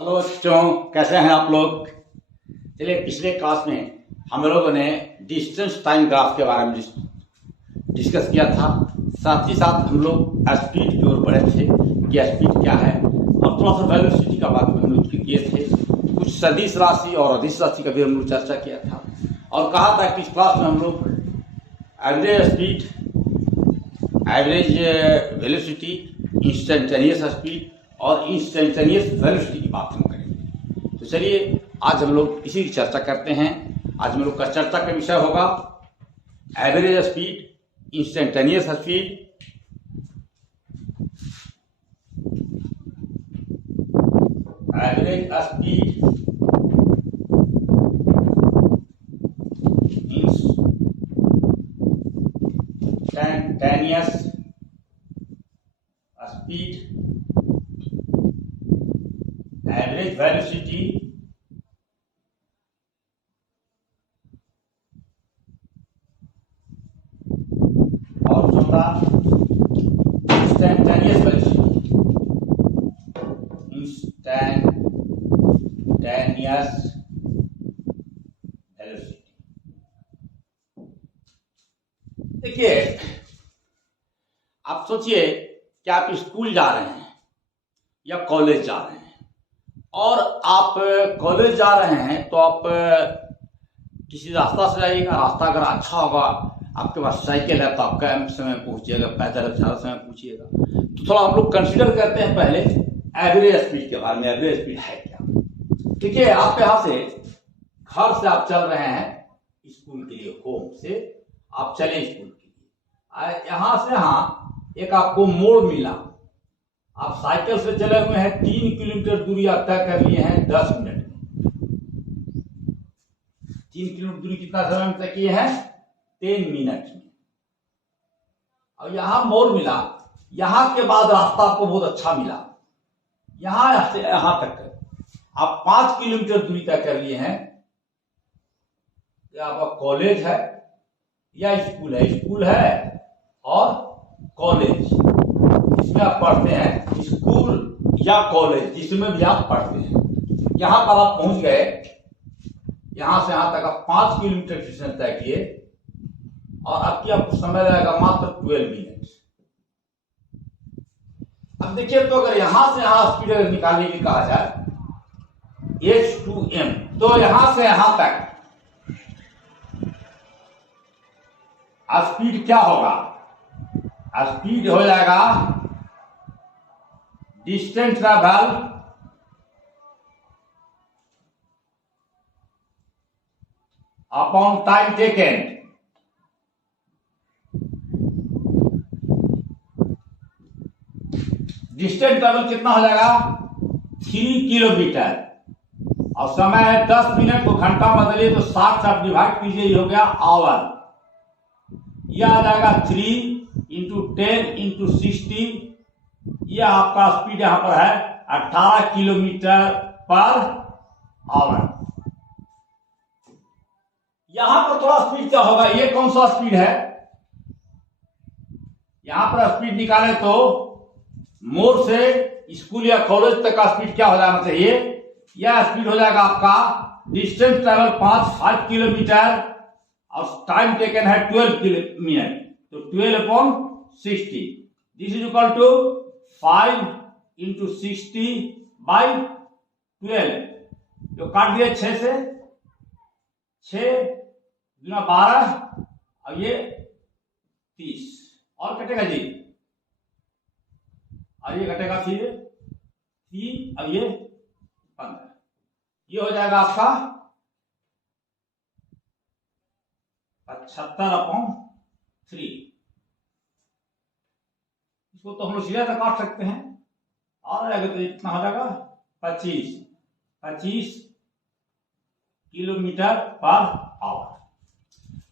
Hello बच्चों, कैसे हैं आप लोग। चलिए, पिछले क्लास में हम लोगों ने डिस्टेंस टाइम ग्राफ के बारे में डिस्कस किया था। साथ ही साथ हम लोग स्पीड की ओर बढ़े थे कि स्पीड क्या है, और थोड़ा सा वेलोसिटी का बात भी हम लोग किए थे। कुछ सदिश राशि और अदिश राशि का भी हम लोग चर्चा किया था और कहा था कि इस क्लास में हम लोग average speed, average velocity, instantaneous speed और इंस्टेंटेनियस वेलोसिटी की बात हम करेंगे। तो चलिए, आज हम लोग इसी की चर्चा करते हैं। आज हम लोग का चर्चा का विषय होगा average speed, instantaneous speed, average speed, instantaneous speed, average velocity और चौथा इंस्टेंटेनियस वेलोसिटी। Instantaneous velocity. देखिए, आप सोचिए कि आप स्कूल जा रहे हैं या कॉलेज जा रहे हैं, और आप कॉलेज जा रहे हैं तो आप किसी रास्ता से जाइएगा। रास्ता अगर अच्छा होगा, आपके पास साइकिल है तो आप कम समय पहुंचिएगा, पैदल ज़्यादा समय पहुंचिएगा। तो थोड़ा हम लोग कंसीडर करते हैं पहले एवरेज स्पीड के बारे में। एवरेज स्पीड है क्या? देखिए, आप यहाँ से घर से आप चल रहे हैं स्कूल के लिए, होम से आप चले स्कूल के लिए, यहाँ से यहाँ एक आपको मोड़ मिला। आप साइकिल से चले हुए हैं, 3 किलोमीटर दूरी आप तय कर लिए हैं 10 मिनट में। 3 किलोमीटर दूरी कितना समय में तय किए हैं? 10 मिनट में। और यहां मोड़ मिला, यहां के बाद रास्ता आपको बहुत अच्छा मिला। यहां से यहां तक आप 5 किलोमीटर दूरी तय कर लिए हैं। आपका कॉलेज है या स्कूल है? स्कूल है और कॉलेज, इसमें आप पढ़ते हैं। स्कूल या कॉलेज जिसमें भी आप पढ़ते हैं, यहां पर आप पहुंच गए। यहां से यहां तक आप 5 किलोमीटर डिस्टेंस तय किए और आपको समय लगेगा मात्र 12 मिनट। अब देखिए, तो अगर यहां से यहां स्पीड अगर निकालने की कहा जाए h2m, तो यहां से यहां तक स्पीड क्या होगा? स्पीड हो जाएगा distance travel upon time taken. Distance travel कितना हो जाएगा? 3 किलोमीटर, और समय है 10 मिनट। को घंटा बदलिए तो 60 से आप डिवाइड कीजिए, ये हो गया आवर। यह आ जाएगा 3 इंटू 10 इंटू 60। यह आपका स्पीड यहां पर है 18 किलोमीटर पर आवर। यहां पर थोड़ा स्पीड क्या होगा? ये कौन सा स्पीड है? यहां पर स्पीड निकाले तो मोड़ से स्कूल या कॉलेज तक का स्पीड क्या हो जाना चाहिए? यह स्पीड हो जाएगा आपका डिस्टेंस ट्रेवल 5 किलोमीटर, और टाइम टेकन है 12 मिनट। तो 12/60, this is equal to 5 into 60 by 12। जो काट दिया 6 से, 6 गुना 12, और ये 30 और कटेगा जी, और ये कटेगा फिर 3 और ये 15। ये हो जाएगा आपका 75/3। इसको तो हम लोग सीधा काट सकते हैं, और अगर तो इतना हो जाएगा 25 किलोमीटर पर आवर।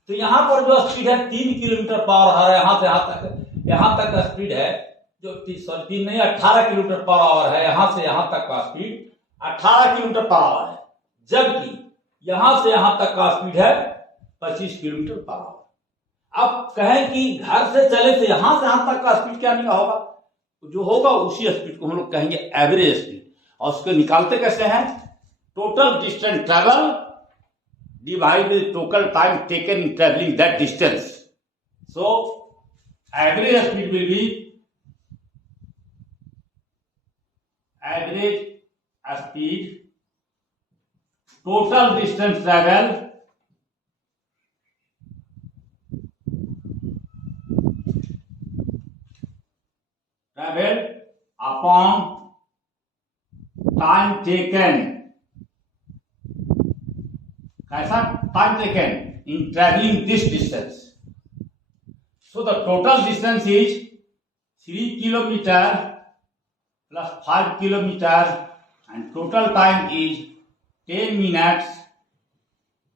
तो यहां पर जो स्पीड है 3 किलोमीटर पर आवर है। यहां से यहां तक का स्पीड है जो 3 नहीं 18 किलोमीटर पर आवर है। यहां से यहां तक का स्पीड 18 किलोमीटर पर आवर है, जबकि यहां से यहां तक का स्पीड है 25 किलोमीटर पर आवर। अब कहें कि घर से चले तो यहां से यहां तक का स्पीड क्या निकला होगा? जो होगा उसी स्पीड को हम लोग कहेंगे एवरेज स्पीड। और उसको निकालते कैसे हैं? Total distance travel divide with total time taken in travelling that distance. So average speed will be average speed total distance traveled upon time taken. कैसा time taken in traveling this distance? So the total distance is 3 kilometer plus 5 kilometer and total time is 10 minutes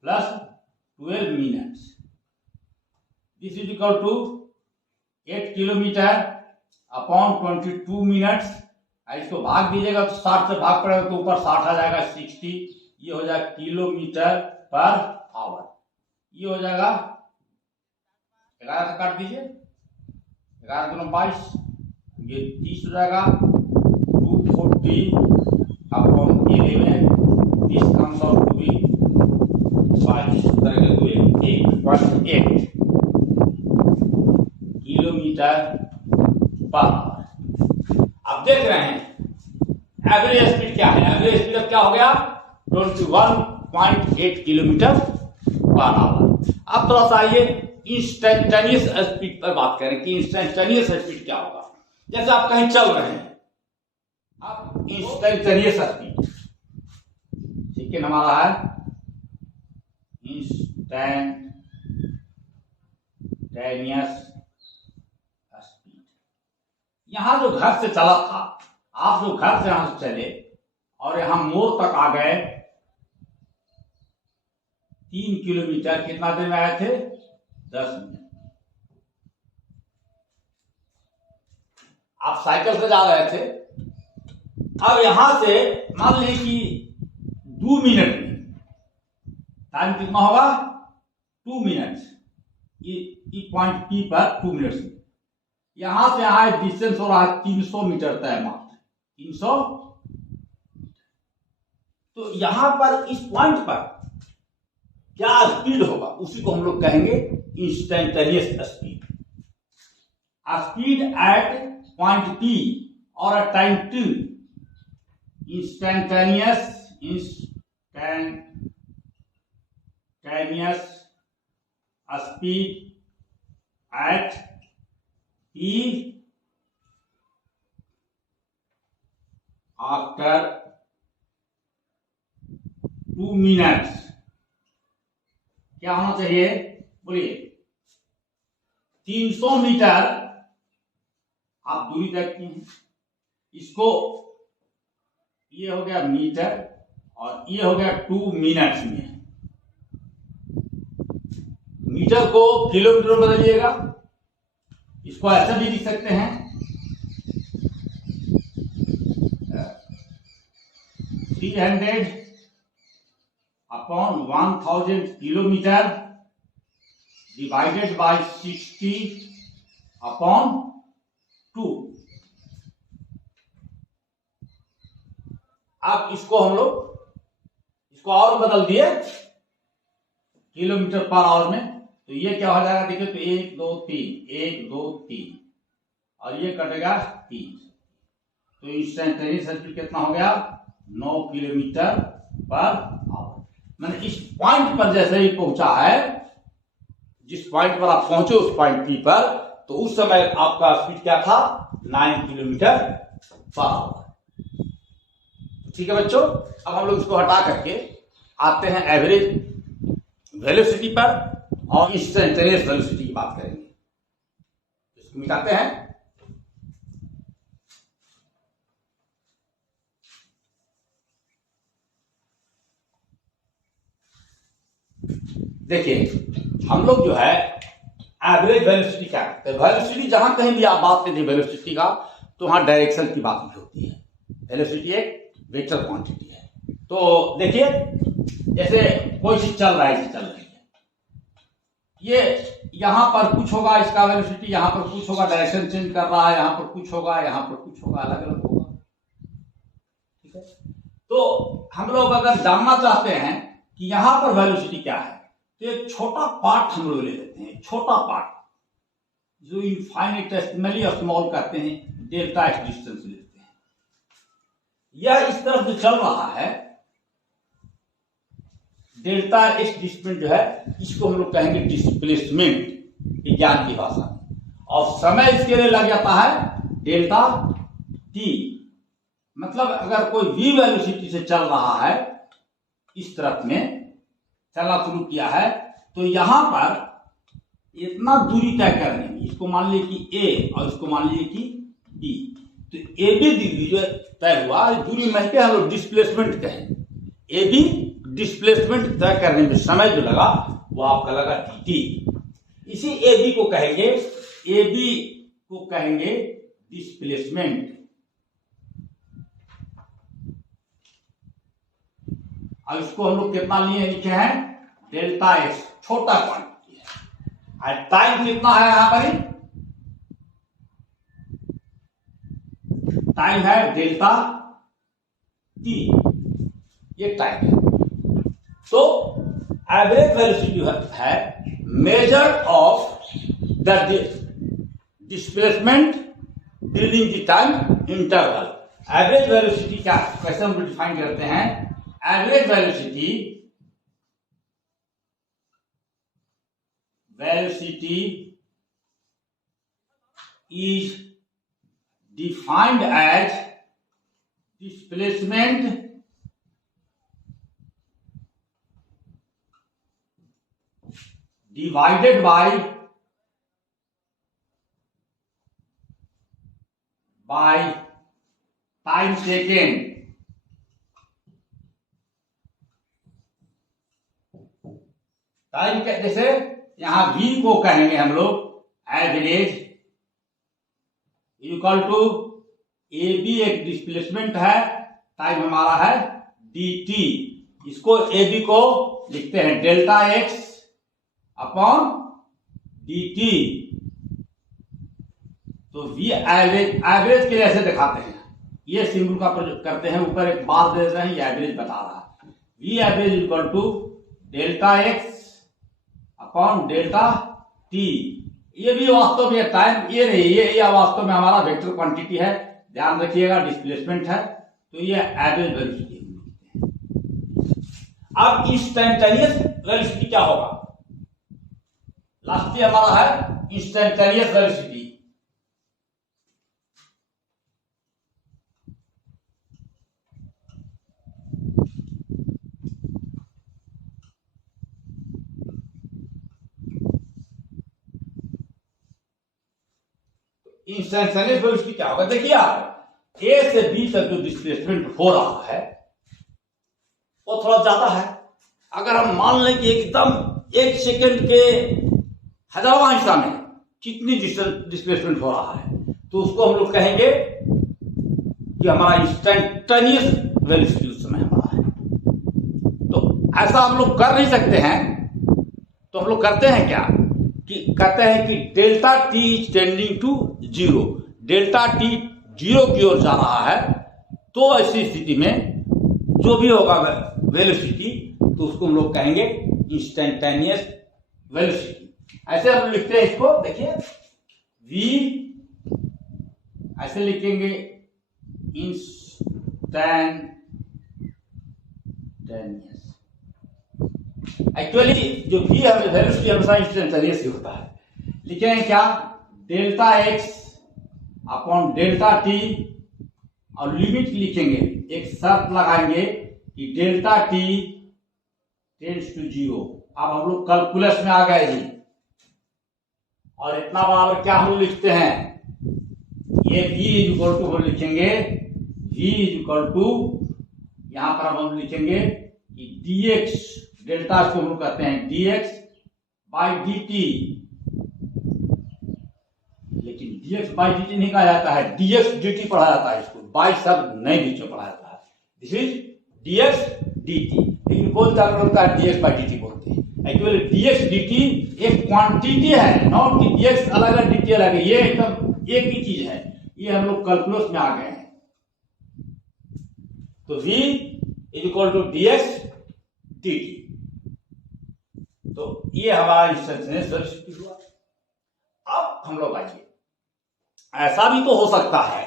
plus 12 minutes. This is equal to 8 kilometer upon 22 minutes. इसको भाग दीजिएगा तो 60 से भाग पड़ेगा तो ऊपर 60 आ जाएगा 60. ये हो जाएगा किलोमीटर पर आवर. ये हो जाएगा 11 से काट दीजिए, 11 दूनी 22, ये 30 हो जाएगा. 240 upon 11, this comes out to be 8.8 kilometre per hour. अब देख रहे हैं एवरेज स्पीड क्या है. एवरेज स्पीड अब क्या हो गया? 21.8 किलोमीटर पर आवर. अब थोड़ा सा आइए इंस्टेंटेनियस स्पीड पर बात करें कि इंस्टेंटेनियस स्पीड क्या होगा. जैसे आप कहीं चल रहे हैं, अब इंस्टेंटेनियस स्पीड, ठीक है, हमारा है इंस्टेंटेनियस स्पीड. यहां जो घर से चला था, आप जो घर से यहां से चले और यहां मोड़ तक आ गए 3 किलोमीटर, कितना देर में आए थे? 10 मिनट. आप साइकिल से जा रहे थे, अब यहां से मान लीजिए कि 2 मिनट में टाइम कितना होगा? 2 मिनट. ये पॉइंट पी पर 2 मिनट में यहां से यहां डिस्टेंस हो रहा है 300 मीटर तय, मात्र 300. तो यहां पर इस पॉइंट पर क्या स्पीड होगा, उसी को हम लोग कहेंगे instantaneous speed. Speed at point P और at time T. Instantaneous speed at P after 2 minutes क्या होना चाहिए? बोलिए. 300 मीटर आप दूरी तय की हैं. इसको ये हो गया मीटर और ये हो गया 2 मिनट्स में. मीटर को किलोमीटर में बदलिएगा. इसको ऐसा भी लिख सकते हैं 300 upon 1000 kilometre divided by 60 upon 2. अब इसको हम लोग इसको और बदल दिए किलोमीटर पर आवर में, तो ये क्या हो जाएगा? देखिए, तो 1 2 3 1 2 3 और ये कटेगा 3. तो इंस्टेंटेनियस स्पीड कितना हो गया? 9 किलोमीटर पर आवर. मैंने इस पॉइंट पर जैसे ही पहुंचा है, जिस पॉइंट पर आप पहुंचे उस पॉइंट पी पर, तो उस समय आपका स्पीड क्या था? 9 किलोमीटर पर आवर. ठीक है बच्चों, अब हम लोग इसको हटा करके आते हैं एवरेज वेलोसिटी पर और इंस्टेंटेनियस वेलोसिटी की बात करेंगे. इसको मिटाते हैं. देखिए, हम लोग जो है एवरेज वेलोसिटी क्या करते हैं? वेलोसिटी जहां कहीं भी आप बात करते हैं वेलोसिटी का, तो वहां डायरेक्शन की बात भी होती है. वेलोसिटी एक वेक्टर क्वांटिटी है. तो देखिए, जैसे कोई चीज चल रहा है, ऐसे चल रही है, ये यहां पर कुछ होगा, इसका वेलोसिटी यहां पर कुछ होगा, डायरेक्शन चेंज कर रहा है, यहां पर कुछ होगा, यहां पर कुछ होगा, अलग अलग होगा. ठीक है. तो हम लोग अगर जानना चाहते हैं कि यहां पर वेलोसिटी क्या है, तो एक छोटा पार्ट हम लोग ले लेते हैं, छोटा पार्ट जो इनफाइनिटेसिमली स्मॉल कहते हैं, डेल्टा एक्स डिस्टेंस लेते हैं। यह इस तरफ जो चल रहा है डेल्टा एक्स डिस्प्लेसमेंट जो है, इसको हम लोग कहेंगे डिस्प्लेसमेंट विज्ञान की भाषा में, और समय इसके लिए लग जाता है डेल्टा टी। मतलब अगर कोई v वेलोसिटी से चल रहा है, इस तरफ में चलना शुरू किया है, तो यहां पर इतना दूरी तय करने में, इसको मान लीजिए कि a और इसको मान लीजिए कि b, तो ए बी दूरी जो तय हुआ दूरी मिलके हम लोग डिस्प्लेसमेंट कहें। ए बी डिस्प्लेसमेंट तय करने में समय जो लगा वो आपका लगा टी। इसी ए बी को कहेंगे, ए बी को कहेंगे डिस्प्लेसमेंट। अब इसको हम लोग कितना लिए लिखे हैं, डेल्टा एक्स, छोटा क्वांटिटी है। और टाइम कितना है यहां पर, टाइम है डेल्टा टी, ये टाइम है। तो एवरेज वेलोसिटी है measure of the displacement during the time interval. Average velocity क्या, कैसे हम डिफाइन करते हैं, average velocity is defined as displacement divided by time taken। Time के जैसे यहां v को कहेंगे हम लोग average equal to A B एक डिस्प्लेसमेंट है, टाइम हमारा है dt। इसको ए बी को लिखते हैं डेल्टा एक्स अपॉन dt। तो v एवरेज के लिए ऐसे दिखाते हैं, ये सिंबल का प्रयोग करते हैं, ऊपर एक बार दे रहे हैं, ये एवरेज बता रहा है। v average equal to delta x upon delta t. ये भी वास्तव में टाइम ये नहीं, ये वास्तव में हमारा वेक्टर क्वांटिटी है, ध्यान रखिएगा डिस्प्लेसमेंट है, तो ये एवरेज वेलोसिटी। अब इंस्टेंटेनियस वेलोसिटी क्या होगा, लास्ट हमारा है इंस्टेंटेनियस वेलोसिटी। इंस्टेंटेनियस वेलोसिटी क्या होगा, देखिए आप ए से बी तक जो डिस्प्लेसमेंट हो रहा है वो थोड़ा ज्यादा है। अगर हम मान लें कि एकदम एक सेकंड के हजारवां हिस्सा में कितनी डिस्प्लेसमेंट हो रहा है, तो उसको हम लोग कहेंगे कि हमारा इंस्टेंटेनियस वेलोसिटी उस समय हमारा है। तो ऐसा हम लोग कर नहीं सकते हैं, तो हम लोग करते हैं क्या कि कहते हैं कि delta t is tending to zero, delta t zero की ओर जा रहा है, तो ऐसी स्थिति में जो भी होगा वेलोसिटी, तो उसको हम लोग कहेंगे इंस्टेंटेनियस वेलोसिटी। ऐसे हम लिखते हैं इसको, देखिए v ऐसे लिखेंगे इंस्टेंटेनियस। एक्चुअली जो v है वेलोसिटी हमेशा इंस्टेंटेनियस ही होता है। लिखेंगे क्या, delta x upon delta t, और लिमिट लिखेंगे, एक शर्त लगाएंगे कि delta t tends to zero. अब हम लोग कैलकुलस में आ गए जी, और इतना बराबर क्या हम लोग लिखते हैं, ये v इक्वल टू हम लिखेंगे v इक्वल टू, यहां पर हम लिखेंगे कि dx, डेल्टा को हम लोग कहते हैं dx बाई dt, लेकिन dx बाई dt नहीं कहा जाता है, dx dt पढ़ा जाता है, इसको बाई शब्द नहीं बीच में पढ़ा जाता है। दिस इज dx dt, लेकिन कौन सा होता है dx बाई dt बोलते हैं। एक्चुअली dx dt एक क्वांटिटी है, नॉट कि dx अलग है dt अलग है, ये एकदम एक ही चीज है। ये हम लोग कैलकुलस में आ गए हैं। तो v is equal to dx dt। तो ये हमारा इंस्टेंटेनियस वेलोसिटी हुआ। अब हम लोग आइए, ऐसा भी तो हो सकता है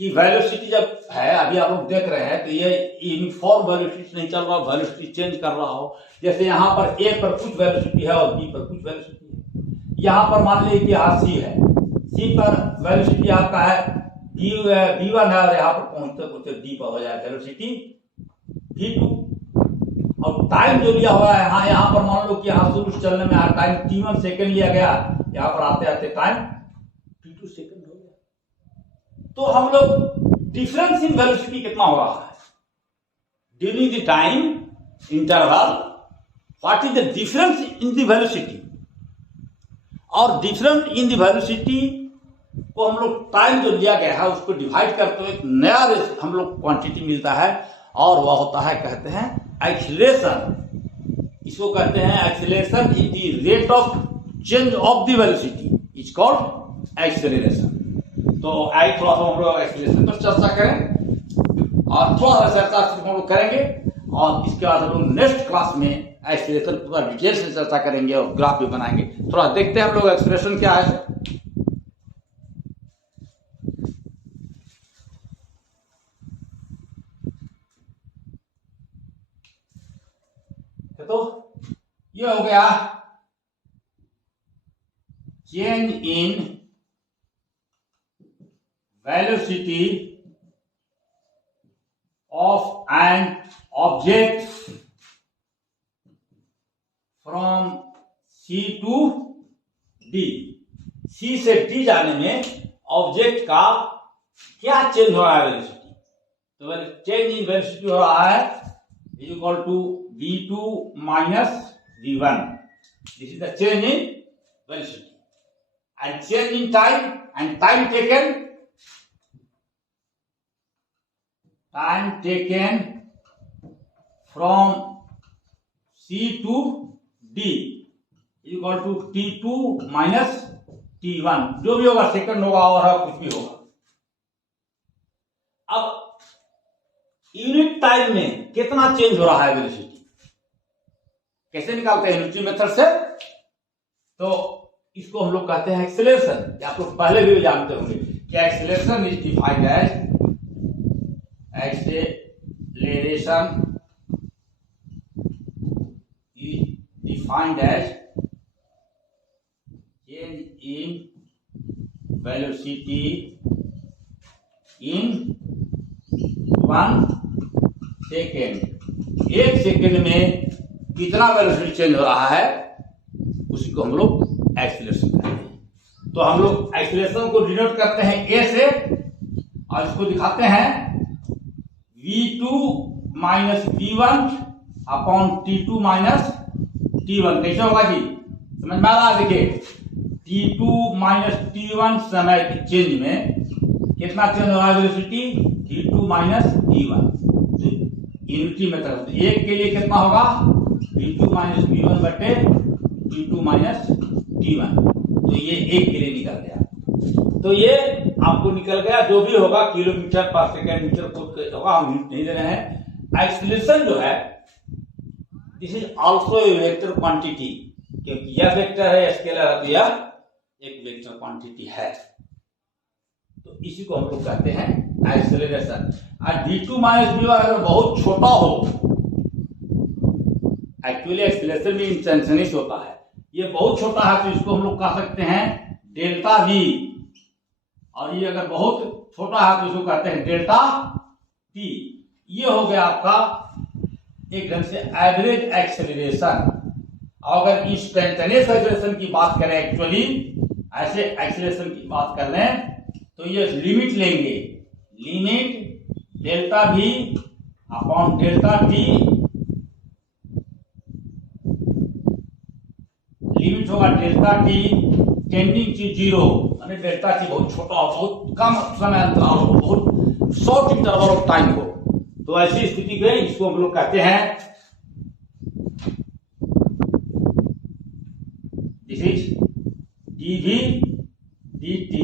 कि वेलोसिटी जब है, अभी आप लोग देख रहे हैं तो ये यूनिफॉर्म वेलोसिटी नहीं चल रहा, वेलोसिटी चेंज कर रहा हो। जैसे यहाँ पर ए पर कुछ वेलोसिटी है और बी पर कुछ वेलोसिटी है। यहाँ पर मान लीजिए कि यहाँ सी है, सी पर वेलोसिटी आपका है v1 है और यहाँ पर पहुंचते पहुंचते डी पर हो जाए वेलोसिटी v2। और टाइम जो लिया हुआ है यहाँ पर मान लो कि यहाँ शुरू चलने में टाइम t1 सेकेंड लिया गया, यहाँ पर आते आते टाइम t2 सेकेंड हो गया। तो हम लोग डिफरेंस इन वेलोसिटी कितना हो रहा है during the time interval, what is the difference in the velocity. और डिफरेंस इन द वेलोसिटी को हम लोग टाइम जो लिया गया है उसको डिवाइड करते हुए एक नया हम लोग क्वांटिटी मिलता है और वह होता है, कहते हैं एक्सीलरेशन। इसको कहते हैं acceleration is the rate of change of the velocity, is called acceleration. तो आई थोड़ा सा हम लोग एक्सीलरेशन पर चर्चा करें और थोड़ा सा चर्चा हम लोग करेंगे और इसके बाद हम लोग नेक्स्ट क्लास में एक्सीलरेशन पूरा डिटेल से चर्चा करेंगे और ग्राफ भी बनाएंगे। थोड़ा देखते हैं हम लोग एक्सीलरेशन क्या है। तो ये हो गया change in velocity of an object from C to D. C से डी जाने में ऑब्जेक्ट का क्या चेंज हो रहा है वेलोसिटी। तो चेंज इन वेलोसिटी हो रहा है is equal to v2 minus v1. This is the change in velocity. And change in time and time taken from C to D is equal to t2 minus t1, जो भी होगा second होगा और कुछ भी होगा। अब यूनिट टाइम में कितना चेंज हो रहा है वेलोसिटी, कैसे निकालते हैं यूनिटरी मेथड से। तो इसको हम लोग कहते हैं एक्सीलरेशन। आप लोग पहले भी जानते होंगे कि acceleration is defined as change in velocity in 1 second. एक सेकेंड में कितना वेलोसिटी चेंज हो रहा है उसी को हम लोग एक्सीलरेशन कहते हैं। तो हम लोग एक्सीलरेशन को डिनोट करते हैं ए से और इसको दिखाते हैं v2 minus v1 upon t2 minus t1। कैसे होगा जी, समझ में आ रहा है। देखिए t2 माइनस t1 समय के चेंज में कितना चेंज हो रहा है velocity, t2 minus t1। Unity method एक के लिए कितना होगा v2 माइनस v1 बटे t2 माइनस t1। तो ये एक के लिए निकल गया। तो ये आपको निकल गया, जो भी होगा किलोमीटर पर सेकेंड मीटर फुट होगा, हम यूनिट नहीं दे रहे हैं। एक्सीलरेशन जो है this is also a vector quantity, क्योंकि यह वेक्टर है, स्केलर है, तो यह एक वेक्टर क्वांटिटी है। तो इसी को हम लोग कहते हैं एक्सीलरेशन। और d2 माइनस v1 अगर बहुत छोटा हो, एक्चुअली एक्सीलरेशन भी इंस्टेंटेनियस होता है, ये बहुत छोटा है तो इसको हम लोग कह सकते हैं डेल्टा v। और ये अगर बहुत छोटा है तो इसको कहते हैं डेल्टा t। ये हो गया आपका एक ढंग से एवरेज एक्सेलरेशन। अगर इंस्टेंटेनियस एक्सेलरेशन की बात करें, एक्चुअली ऐसे एक्सेलरेशन की बात कर लें तो ये लिमिट लेंगे, limit delta v upon delta t, limit होगा डेल्टा t टेंडिंग टू 0, यानी डेल्टा t बहुत छोटा हो, बहुत कम समय अंतराल हो, बहुत शॉर्ट इंटरवल ऑफ टाइम हो। तो ऐसी स्थिति में इसको हम लोग कहते हैं this is dv dt।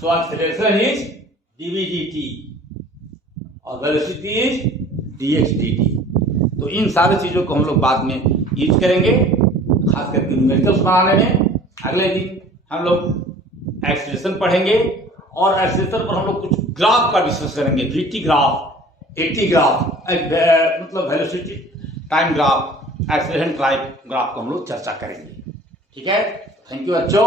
So acceleration is dv dt और वेलोसिटी इज dx dt। तो इन सारी चीज़ों को हम लोग बाद में यूज करेंगे, खास करके न्यूमेरिकल्स बनाने में। अगले दिन हम लोग एक्सप्रेशन पढ़ेंगे और एक्सप्रेशन पर हम लोग कुछ ग्राफ का डिस्कस करेंगे, VT ग्राफ, AT ग्राफ, मतलब velocity time graph, expression type graph को हम लोग चर्चा करेंगे। ठीक है, थैंक यू बच्चों।